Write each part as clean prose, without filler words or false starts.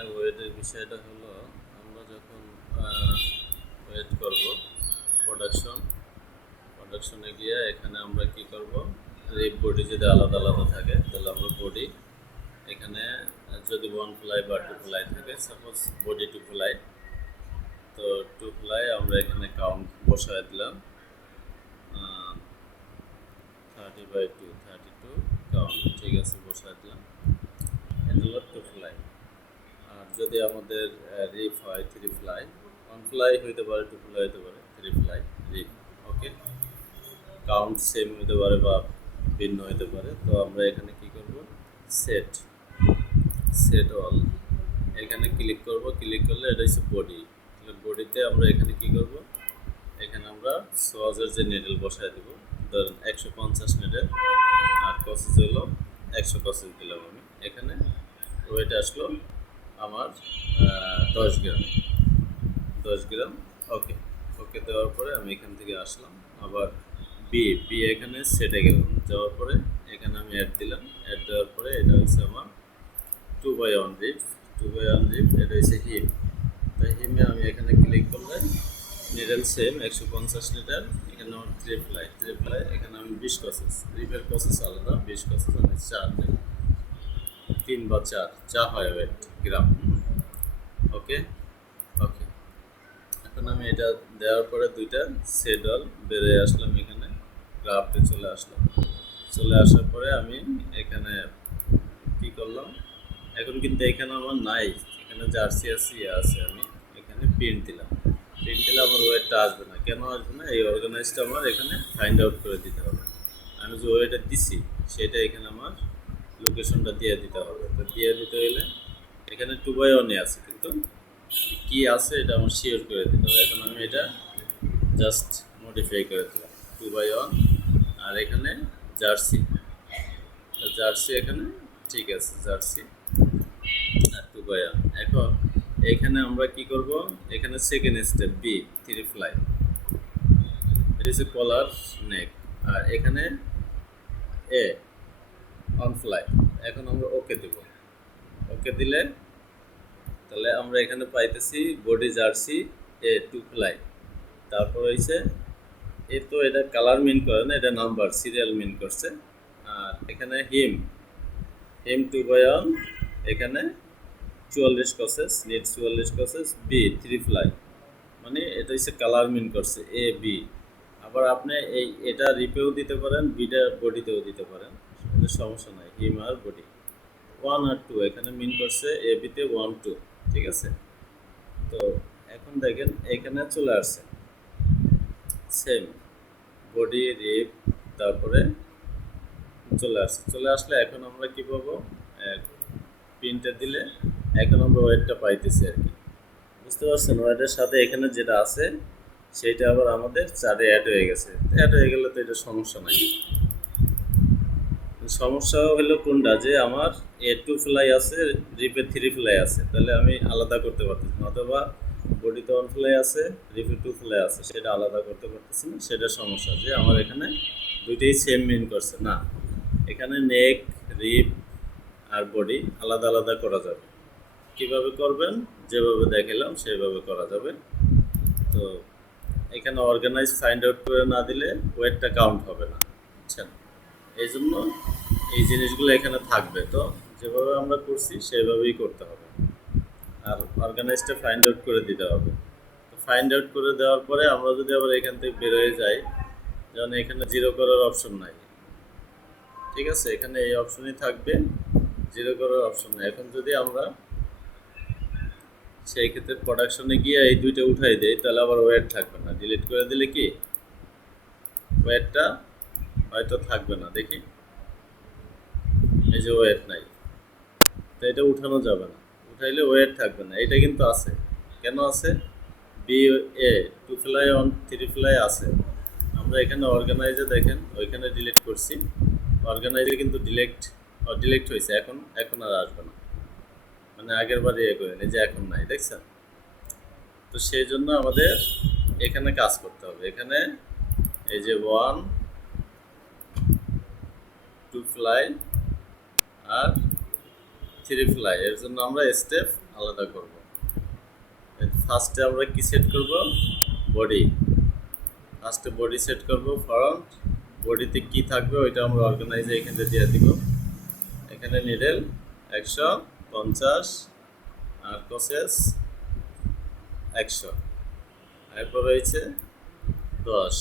এখানে ওয়েটের বিষয়টা হলো আমরা যখন ওয়েট করব প্রোডাকশনে গিয়ে এখানে আমরা কি করব, রিপ বডি যদি আলাদা আলাদা থাকে তাহলে আমরা বডি এখানে যদি 1 ফ্লাই বা 2 ফ্লাই থাকে, সাপোজ বডি 2 ফ্লাই, তো 2 ফ্লাই আমরা এখানে কাউন্ট বসায় দিলাম 30/2 32 কাউন্ট, ঠিক আছে, বসায় দিলাম। এটা হলো 2 ফ্লাই। আর যদি আমাদের রিপ হয় 3 ফ্লাই, 1 ফ্লাই হইতে পারে, 2 ফ্লাই হইতে পারে, 3 ফ্লাই রিপ, ওকে। কাউন্ট সেম হইতে পারে বা ভিন্ন হইতে পারে। তো আমরা এখানে কি করব, সেট অল, এখানে ক্লিক করব। ক্লিক করলে এটা হচ্ছে বডি। তাহলে বডিতে আমরা এখানে কি করব, এখানে আমরা সোয়াজের যে নেডেল বসায় দেব, ধরেন 150 নেডেল, আর কসেজ হলো 100 কসেজ দিলাম আমি। এখানে ওয়েট আসলো আমার 10 গ্রাম, ওকে দেওয়ার পরে আমি এখান থেকে আসলাম। আবার বি এখানে সেটে গেলাম, যাওয়ার পরে এখানে আমি অ্যাড দিলাম। অ্যাড দেওয়ার পরে এটা হচ্ছে আমার 2/1 রিপ, এটা হচ্ছে হিম। তাই হিমে আমি এখানে ক্লিক করলে নিডেল সেম 150 নিডেল, এখানে আমার 3 ফ্লাই, এখানে আমি 20 কসেস, রিপের কসেস আলাদা, 20 কসেস আমি 4 নেই, 3 বা 4 যা হয় ওয়েট গ্রাম, ওকে। এখন আমি এটা দেওয়ার পরে দুইটা সেডল বেরিয়ে আসলাম, এখানে গ্রাফটে চলে আসার পরে আমি এখানে কি করলাম, এখন কিন্তু এখানে আমার নাই, এখানে জার্সি আছে, আমি এখানে প্রিন্ট দিলাম আমার ওয়েটটা আসবে না। কেন আসবে না? এই অর্গানাইজটা আমার এখানে ফাইন্ড আউট করে দিতে হবে। আমি যে ওয়েটটা দিছি সেটা এখানে আমার লোকেশনটা দিয়ে দিতে হবে। তো দিয়ে দিতে হলে এখানে 2/1 আছে, কিন্তু কি আছে এটা আমার শিওর করে দিতে হবে। এখন আমি এটা জাস্ট মডিফাই করে দিলাম 2/1, আর এখানে জার্সি এখানে ঠিক আছে, জার্সি আর 2/1। এখন এখানে আমরা কি করব, এখানে সেকেন্ড স্টেপ বি 3 ফ্লাই, এটা হচ্ছে কলার নেক, আর এখানে এ 1 ফ্লাই। এখন আমরা ওকে দেব, ওকে দিলে তাহলে আমরা এখানে পাইতেছি বডি জার্সি এ 2 ফ্লাই, তারপর হয়েছে এ, তো এটা কালার মিন করে না, এটা নাম্বার সিরিয়াল মিন করছে। আর এখানে হিম 2/1, এখানে 44 কসেস, নেট 44 কসেস, বি 3 ফ্লাই, মানে এটা হচ্ছে কালার মিন করছে এ বি। আবার আপনি এটা রিপেও দিতে পারেন, বিটা বডিতেও দিতে পারেন, সমস্যা নাই। হিম আর বডি 1 আর 2 এখানে মিন করছে এ বিতে 1 2, ঠিক আছে। তো এখন দেখেন এখানে চলে আসছে সেম বডি রিপ, তারপরে চলে আসলে এখন আমরা কি পাবো, প্রিন্টে দিলে এখন আমরা ওয়েটটা পাইতেছি আর কি, বুঝতে পারছেন। ওয়েটের সাথে এখানে যেটা আছে সেইটা আবার আমাদের চার্টে অ্যাড হয়ে গেছে। অ্যাড হয়ে গেলে তো এটা সমস্যা নাই। সমস্যা হলো কোনটা, যে আমার এ 2 ফ্লাই আছে, রিপে 3 ফ্লাই আছে, তাহলে আমি আলাদা করতে পারতেছি না, অথবা বডিতে 1 ফ্লাই আছে, রিপে 2 ফ্লাই আছে, সেটা আলাদা করতে পারতেছি না। সেটা সমস্যা যে আমার এখানে দুইটাই সেম মিন করছে না। এখানে নেক, রিপ আর বডি আলাদা আলাদা করা যাবে। কিভাবে করবেন, যেভাবে দেখালাম সেভাবে করা যাবে। তো এখানে অর্গানাইজ ফাইন্ড আউট করে না দিলে ওয়েটটা কাউন্ট হবে না, বুঝছেন। এই জন্য এই জিনিসগুলো এখানে থাকবে। তো যেভাবে আমরা করছি সেভাবেই করতে হবে, আর অর্গানাইজটা ফাইন্ড আউট করে দিতে হবে। তো ফাইন্ড আউট করে দেওয়ার পরে আমরা যদি আবার এখান থেকে বের হয়ে যাই, যেমন এখানে জিরো করার অপশন নাই, ঠিক আছে, এখানে এই অপশনই থাকবে, জিরো করার অপশন নাই। এখন যদি আমরা সেই ক্ষেত্রে প্রোডাকশনে গিয়ে এই দুইটা উঠাই দেই, তাহলে আবার ওয়েট থাকবে না। ডিলিট করে দিলে কি ওয়েটটা হয়তো থাকবে না, দেখি এই যে ওয়েট নাই, তো এটা উঠানো যাবে না। উঠাইলে ওয়েট থাকবে না। এটা কিন্তু আছে, কেন আছে, বি এ 2 ফ্লাই 1 3 ফ্লাই আছে। আমরা এখানে অর্গানাইজে দেখেন ওইখানে ডিলিট করছি, অর্গানাইজে কিন্তু ডিলেক্ট হয়েছে, এখন আর আসবে না, মানে আগের বারে করে এই যে এখন নাই, দেখছেন। তো সেই জন্য আমাদের এখানে কাজ করতে হবে। এখানে এই যে 1 2 ফ্লাই আর থ্রি ফ্লাই, এর জন্য আমরা স্টেপ আলাদা করব। ফার্স্টে আমরা কি সেট করব? বডি। ফার্স্টে বডি সেট করব, ফ্রন্ট। বডিতে কি থাকবে ওইটা আমরা অর্গানাইজে এখানে দিয়ে দিব। এখানে নিডেল 150 আর কোসেস 100, এরপর রয়েছে 10,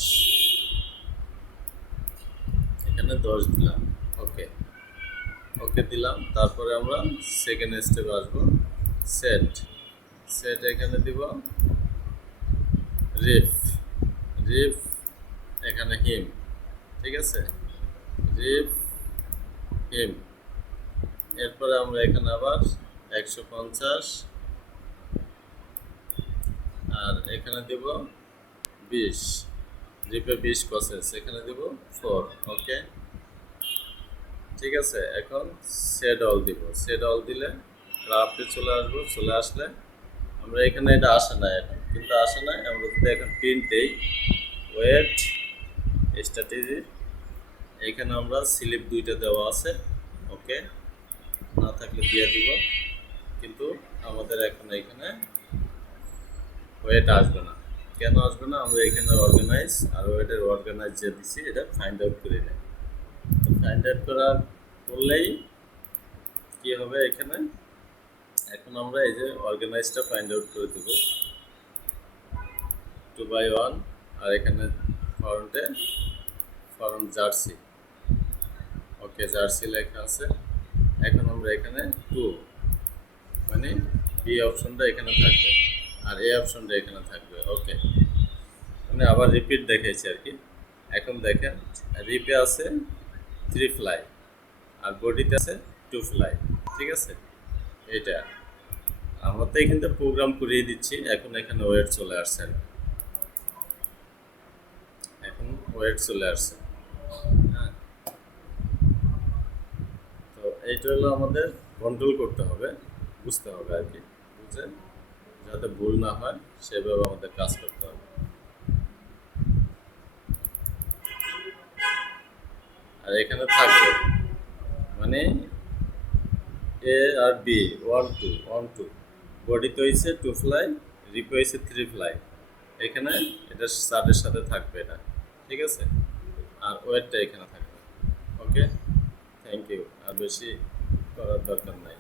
এখানে 10 দিলাম। ওকে, ওকে দিলাম। তারপরে আমরা সেকেন্ড স্টেপে আসবো, সেট। সেট এখানে দিব রিফ। রিফ এখানে হিম, ঠিক আছে, রিফ হিম। এরপরে আমরা এখানে আবার 150 আর এখানে দিব 20, রিপে 20 প্রসেস, এখানে দিব 4। ওকে, ঠিক আছে। এখন সেট অল দিব। সেট অল দিলে ক্রাফটে চলে আসবো। চলে আসলে আমরা এখানে এটা আসে না এখন, কিন্তু আসে না। আমরা যদি এখন প্রিন্ট দেই, ওয়েট স্ট্র্যাটেজি, এখানে আমরা স্লিপ 2টা দেওয়া আছে। ওকে, না থাকলে দিয়ে দিব, কিন্তু আমাদের এখন এখানে ওয়েট আসবে না। কেন আসবে না? আমরা এখানে অর্গানাইজ আর ওয়েটের অর্গানাইজ যে দিচ্ছি এটা ফাইন্ড আউট করে নেই। ফাইন্ড আউট করলেই কি হবে এখানে, এখন আমরা এই যে অর্গানাইজটা ফাইন্ড আউট করে দেব 2/1। আর এখানে ফ্রন্টে ফ্রন্ট জার্সি। ওকে, জার্সি লেখা আছে। এখন আমরা এখানে 2, মানে বি অপশনটা এখানে থাকবে আর এ অপশনটা এখানে থাকবে। ওকে, মানে আবার রিপিট দেখাইছি আর কি। এখন দেখেন রিপে আছে 3 ফ্লাই আর বডিতে আছে 2 ফ্লাই, ঠিক আছে। এইটা আমরা তো এখান থেকে প্রোগ্রাম করিয়ে দিচ্ছি। এখন এখানে ওয়েট চলে আসছে, এখন ওয়েট চলে আসছে। হ্যাঁ, তো এইটা হলো আমাদের কন্ট্রোল করতে হবে, বুঝতে হবে আর কি, বুঝে যাতে ভুল না হয় সেভাবে আমাদের কাজ করতে হবে। আর এখানে থাকবে মানে এ আর বি 1 2 1 2, বডিতে হয়েছে 2 ফ্লাই, রিপে হয়েছে 3 ফ্লাই। এখানে এটা চার্টের সাথে থাকবে এটা, ঠিক আছে। আর ওয়েটটা এখানে থাকবে। ওকে, থ্যাংক ইউ। আর বেশি করার দরকার নাই।